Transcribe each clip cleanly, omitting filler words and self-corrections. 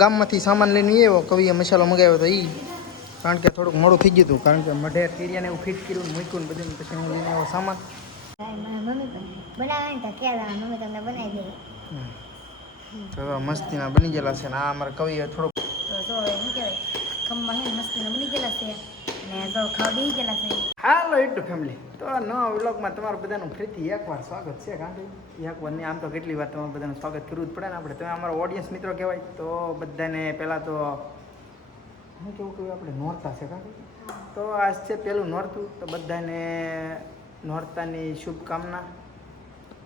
ગામમાંથી સામાન લઈને આવ્યો, કવિએ મસાલો મગાવ્યો હતો એ, કારણ કે થોડુંક મોડું થઈ ગયું હતું, કારણ કે મઢે ટીરિયાને એવું ફિટ કર્યું ને મૂક્યું ને બધું, પછી હું લઈને આવ્યો સામાન. તો મસ્તીના બની ગયેલા છે ને આ અમારા કવિએ થોડુંક હાલો એટલું ફેમિલી તો નવા વ્લોગમાં તમારું બધાનું ફરીથી એકવાર સ્વાગત છે. કારણ કે એકવાર નહીં, આમ તો કેટલી વાર તમારું બધાનું સ્વાગત કરવું જ પડે ને આપણે. તમે અમારા ઓડિયન્સ મિત્રો કહેવાય તો બધાને પહેલાં તો હું કેવું કહ્યું આપણે નોરતા છે. કારણ કે તો આજ છે પહેલું નોરતું, તો બધાને નોરતાની શુભકામના.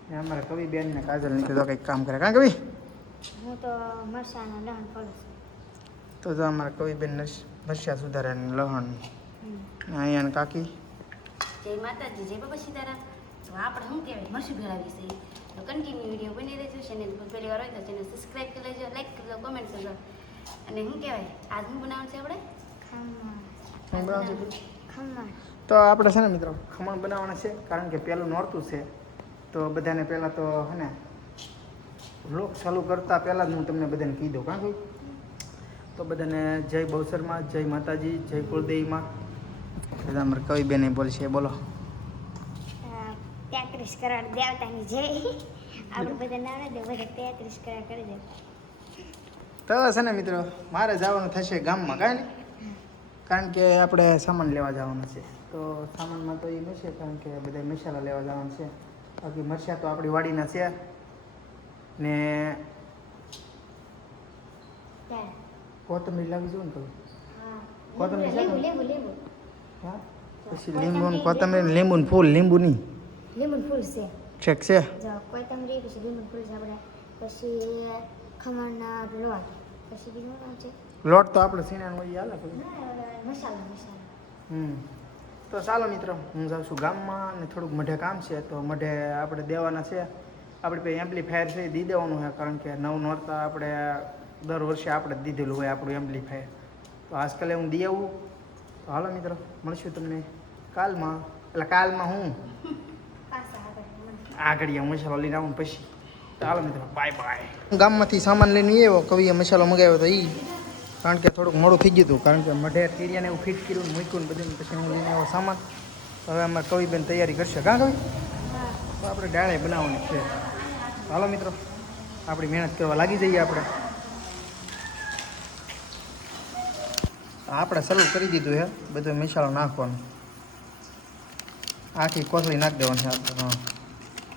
ને અમારા કવિબેન ને કાજલને કીધું કંઈક કામ કરે. કાં કવિ? હું તો મરચાના લહણ કરું છું. તો અમારા કવિબેન મરચા સુધારે લહણ. અહીંયા કાકી જય માતાજી, જય બાબા સીતારામ. તો આપણે શું કહેવાય મરચું ભેળાવી છે તો કન્ટિન્યુ વિડીયો બની રહેજો. ચેનલ પર પહેલી વાર હોય તો ચેનલ સબસ્ક્રાઈબ કરી લેજો, લાઈક કરજો, કોમેન્ટ કરજો. અને શું કહેવાય આજ શું બનાવવાનું છે આપણે? ખમણ. તો આપણે છે ને મિત્રો ખમણ બનાવવાના છે, કારણ કે પહેલું નોરતું છે. તો બધાને પહેલાં તો હે ને વ્લોગ ચાલુ કરતાં પહેલાં જ હું તમને બધાને કહી દઉં. કાં કહ્યું? તો બધાને જય બહુસરમાં, જય માતાજી, જય કુળદેવીમાં. બધા અમારે કવિબેન બોલશે, બોલો. 33 કરોડ દેવતાની જય. આપણે બધા નાના દે બધા 33 કરોડ કરી દે. તો છે ને મિત્રો મારે જવાનું થશે ગામમાં, કાંઈ નહીં, કારણ કે આપણે સામાન લેવા જવાનું છે. તો સામાનમાં તો એ મળશે, કારણ કે બધા મસાલા લેવા જવાનું છે. બાકી મરચાં તો આપણી વાડીના છે ને કોથમીર લાવી જોઉં ને કહું. કોથમીર લેવું. હા, પછી લીંબુ કોથમીર, લીંબુ ફૂલ, લીંબુ નહીં, લીંબુ ફૂલ છે. ઠીક છે. જો કોથમીર પછી લીંબુ ફૂલ છે આપણે, પછી ખમણના લોટ, પછી બીજું શું છે? લોટ તો આપણે સીણાનો હોય હાલે. મસાલા. તો ચાલો મિત્રો, હું જાઉં છું ગામમાં અને થોડુંક મઢે કામ છે. તો મઢે આપણે દેવાના છે, આપણે પછી એમ્પ્લીફાયર છે એ દી દેવાનું છે, કારણ કે નવ નોરતા આપણે દર વર્ષે આપણે જ દીધેલું હોય આપણું એમ્પ્લીફાયર. તો આજકાલે હું દી આવું. તો હાલો મિત્રો, મળશું તમને કાલમાં. એટલે કાલમાં હું આગળ મસાલો લઈને આવું પછી. ચાલો મિત્રો, બાય બાય. ગામમાંથી સામાન લઈને આવ્યો, કવિએ મસાલો મગાવ્યો હતો એ, કારણ કે થોડુંક મોડું થઈ ગયું હતું, કારણ કે મઢે ટીરિયાને એવું ફિટ કર્યું ને મૂક્યું ને બધું, પછી હું લઈને આવ્યો સામાન. તો હવે અમારે કવિબેન તૈયારી કરશે. કાં કવિ? તો આપણે ડાળે બનાવવાની છે. હાલો મિત્રો, આપણી મહેનત કરવા લાગી જઈએ. આપણે ચાલુ કરી દીધું છે બધો મસાલો નાખવાનો, આખી કોથળી નાખી દેવાની છે આપણે. હા,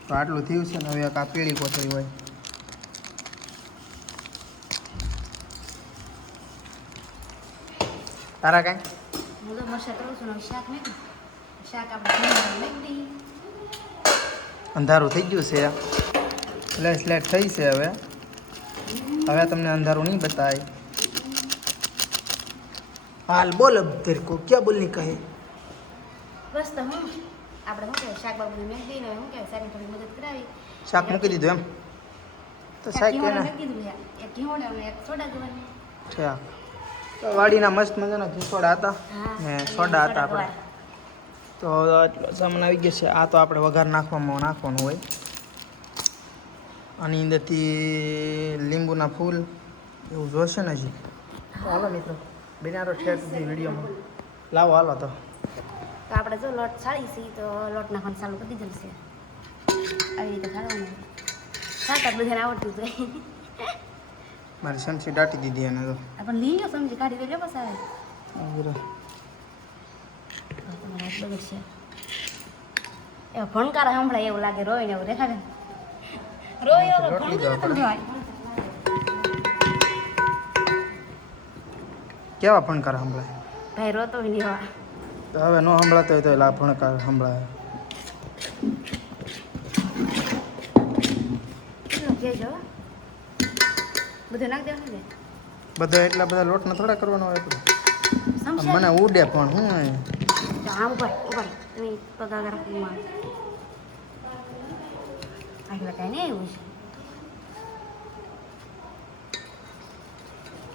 તો આટલું થયું છે ને. હવે એક આ પીળી કોથળી હોય. તારા કાંઈ? હું તો મરચાં કરું છું ને શાક મેં શાક આપણે અંધારું થઈ ગયું છે, લેટ થઈ છે. હવે તમને અંધારું નહીં બતાય. હાલ બોલ, અબ તેરે કો ક્યાં બોલની કહે? બસ તો હું આપણે શું કહેવાય શાક બાબુ મેં દઈને શું કહેવાય શાકની થોડી મદદ કરાવી. શાક મૂકી દીધું એમ? તો શાક કેના કીધું એક ઘીવણ અને એક સોડા દેવાની. છે. તો વાડીના મસ્ત મજાના ઘીસોડા હતા ને સોડા હતા આપણે. તો આટલો સામાન આવી ગયો છે. આ તો આપણે વઘાર નાખવાનું હોય. આની અંદરથી લીંબુના ફૂલ એવું જોશે ને હજી. તો હાલો મિત્રો, બિનારો ઠેર સુધી વિડીયોમાં લાવો. હાલો તો આપણે જો લોટ સાળી છે તો લોટ નાખવાનું ચાલુ કરી દીધેલું છે. આવી રીતે સાળવાનું. સાત બધાને આવડતું જાય. મારી સમસી દાટી દીધી એને તો. આપણે લઈ લો સમજી કાઢી દે બસ આવે. બગડશે એ ભણકારા સંભળાય એવું લાગે. રોય ને એવું દેખાડે. રોય કેવા ભણકાર સંભળાય? ભાઈ રોતો હોય નહીં એવા. તો હવે ન સંભળાતો હોય તો લા ભણકાર સંભળાય. કહેજો બધું નાખ દેવાનું ને. બધા એટલા બધા લોટને થોડા કરવાનો હોય. મને ઉડે પણ હું હા ઉભા તમે પગાર રાખીમાં આગળ કાંઈ નહીં એવું છે.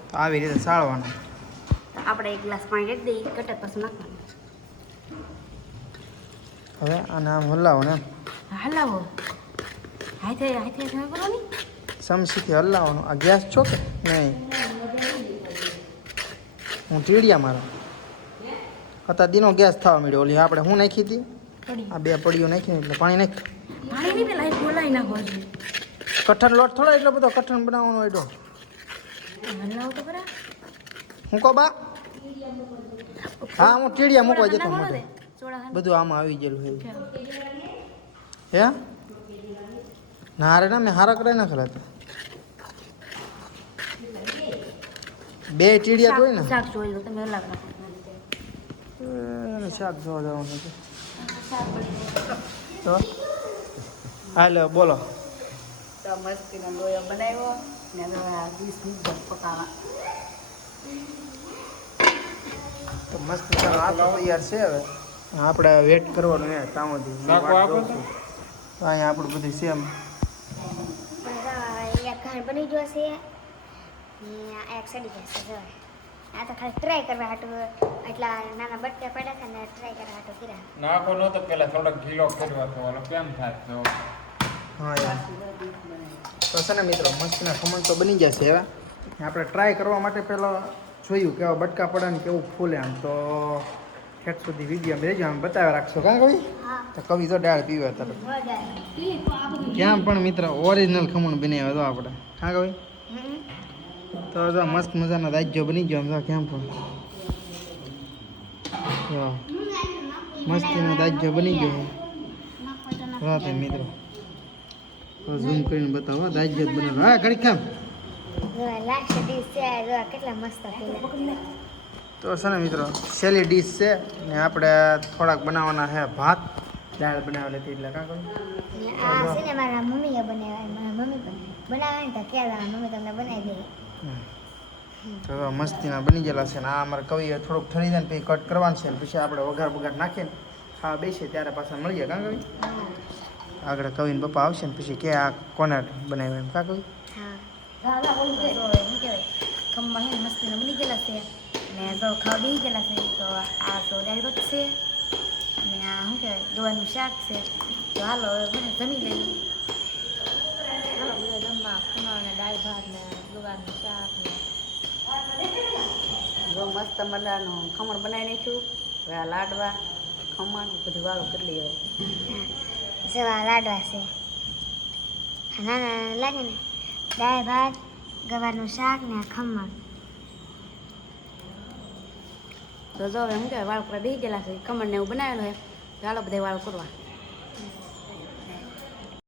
તો આવી રીતે સાળવાનું. આપણે એક ગ્લાસ પાણી રેડી દઈએ, કટક પછી નાખવાનું. હવે આને આમ હલાવો ને. હલાવો હાથે તમે કરો ને. સમસીથી હલાવવાનું. આ ગેસ છો કે નહીં? હું ટીડિયા મારા અત્યારે દીનો ગેસ થવા મળ્યો ઓલી આપણે હું નાખી હતી પડી આ બે પડીઓ નાખી એટલે પાણી નાખ પાણી નહીં પેલા બોલાવી નાખો છે કઠણ લોટ થોડો એટલો બધો કઠણ બનાવવાનો એડો હલાવ તો ખરા હું કહો બા હા હું ટીડિયા મૂકવા જતો નાખવાનો મોટો ને સોડા બધું આમાં આવી ગયેલું છે ખાંડ. હે ના રે ના મેં હારા કરાવી નાખેલા હતા બે ટીડિયા જોઈ ને શાક જોઈ લો તમે અલગ રાખો શાક જોવા જવાનું છે શાક બની તો હાલો બોલો તો મસ્તીનો લોયો બનાવ્યો ને હવે આ 20 મિનિટ પકાવવા તો મસ્ત ચાલો આ તો તૈયાર છે હવે આપણે વેટ કરવાનું હે તાવથી તો અહીંયા આપણું બધું સેમ એક ઘર બની ગયો છે ને આ એક સડી જશે જો આ તો ખાલી ટ્રાય કરવા હાટું એટલા નાના બટકા પડ્યા છે ને ટ્રાય કરવા હાટું કર્યા નાખો નતો પેલા થોડોક ઢીલો કર્યો હતો ઓલો કેમ થાય તો હા યાર તો છે ને મિત્રો મસ્તના ખમણ તો બની જશે હવે આપણે ટ્રાય કરવા માટે પહેલાં જોયું કેવા બટકા પડે ને કેવું ફૂલે આમ તો ઠેઠ સુધી વિડીયો રહેજો આમ બતાવ્યા રાખશો કાં કવિ હા તો કવિ તો ડાળ પીવે તરત ક્યાં પણ મિત્ર ઓરિજિનલ ખમણ બનાવ્યા તો આપણે હા કવિ તો જો મસ્ત મજાનો રાજ્ય બની ગયો આમ તો કેમ પણ જો મસ્તીનો રાજ્ય બની ગયો હા તો મિત્રો ઝૂમ કરીને બતાવો રાજ્ય જ બનાવો હા ઘડી કેમ જો લાસ્ટ ડીશ છે જો કેટલા મસ્ત ફૂલે તો છે ને મિત્રો છેલ્લી ડીશ છે ને આપણે થોડાક બનાવવાના છે ભાત દાળ બનાવેલી હતી એટલે કાં કરું ને આ છે ને મારા મમ્મીએ બનાવ્યા મારા મમ્મી બનાવે ને તો ક્યાં મમ્મી તમને બનાવી દે તો હવે મસ્તીના બની ગયેલા છે ને આ અમારે કવિએ થોડુંક ઠરી જાય ને પછી કટ કરવાનું છે ને પછી આપણે વઘાર બગાર નાખીને ખાવા બેસીએ ત્યારે પાછા મળીએ કાં કવિ આગળ કવિને પપ્પા આવશે ને પછી કે આ કોને બનાવ્યું એમ કાં કવિ હા તો શું કહેવાય ખમવા હે મસ્તીનો બની ગયેલા છે ને જો ખાવા બેસી ગયેલા છે તો આ તો દાળ ભાત છે ને આ શું કહેવાય ગવાનું શાક છે તો હાલો હવે બધા જમી લઈએ હાલો બધા જમવા ખમણ ને દાળ ભાત ને ગવાનું શાક ને જો મસ્ત મજાનું ખમણ બનાવી નાખ્યું હવે આ લાડવા ખમણ બધું વાળું કરી લઈએ હવે જો આ લાડવા છે નાના લાગે ને દાળ ભાત ગવારનું શાક ને ખમણ તો જો હવે શું કહેવાય વાળ કરવા બેસી ગયેલા છે ખમણ ને એવું બનાવેલું છે ચાલો બધા વાળ કરવા